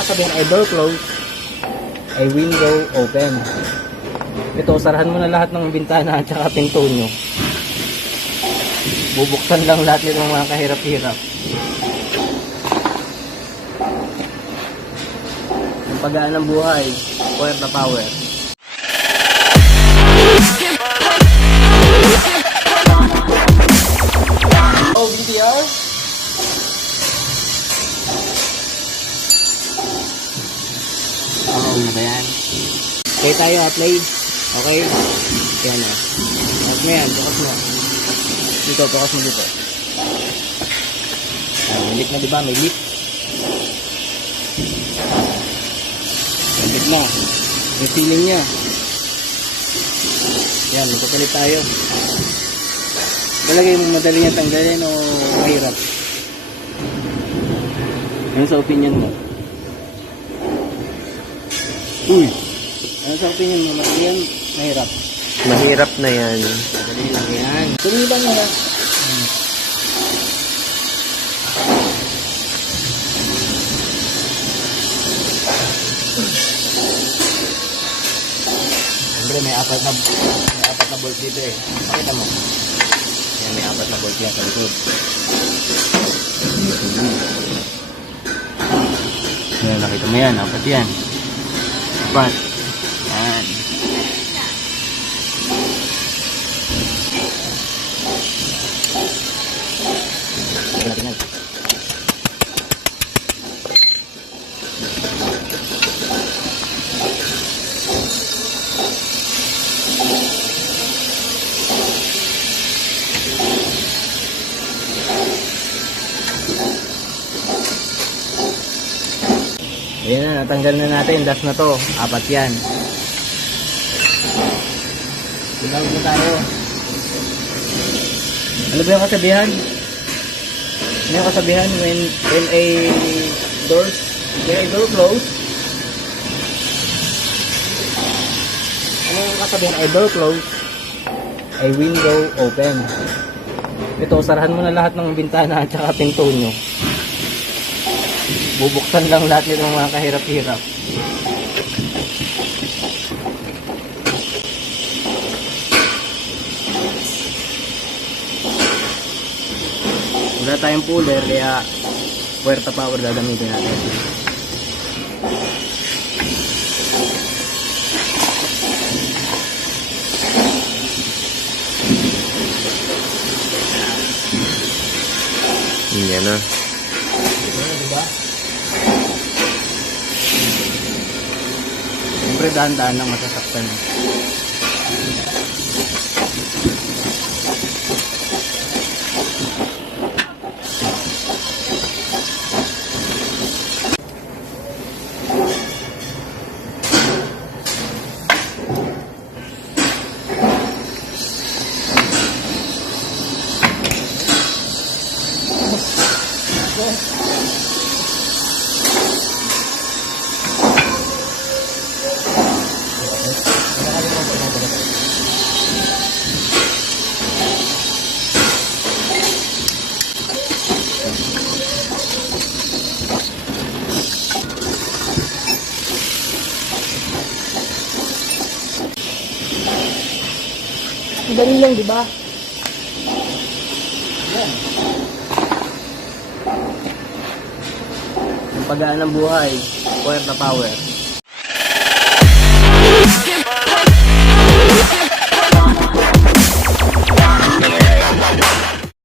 kasabihan ay door close, ay window open. Ito, sarahan mo na lahat ng bintana at saka pinto nyo. Bubuksan lang lahat nitong mga kahirap-hirap. Ang pagaan ng buhay, power na power. Oh, VTR? Oo, na ba yan? Okay tayo, play. Okay? Yan o. Bukas mo yan, bukas mo. Dito, bukas mo dito. May leak na, diba? May leak. May leak na. Yung ceiling niya. Yan, magpapalit tayo. Talagay mo madali niya tanggalin o mahirap? Ano sa opinion mo? Uy! Ano sa opinion mo? Madali yan? Mahirap? Mahirap na yan. Madali lang yan. Tumiban mo na. Siyempre may apat na bolt dito eh. Pakita mo. Yan, may apat na bolt yan sa likod. Yan, nakita mo yan. Apat yan. Apat. Yan. Tingnan. Ayan na, natanggal na natin. Dust na to. Apat yan. Tinawag na tayo. Ano ba yung kasabihan? Ano yung kasabihan when a door close? Ano yung kasabihan ay door close, ay window open. Ito, sarahan mo na lahat ng bintana at saka pinto nyo. Bubuksan lang lahat nitong mga kahirap-hirap. Wala tayong puller kaya puwerta power gagamitin natin. Yan na. Diba? Siyempre dahan-dahan lang masasaktan. Dali lang, di ba? Yan. Ang pagaan ng buhay, power na power.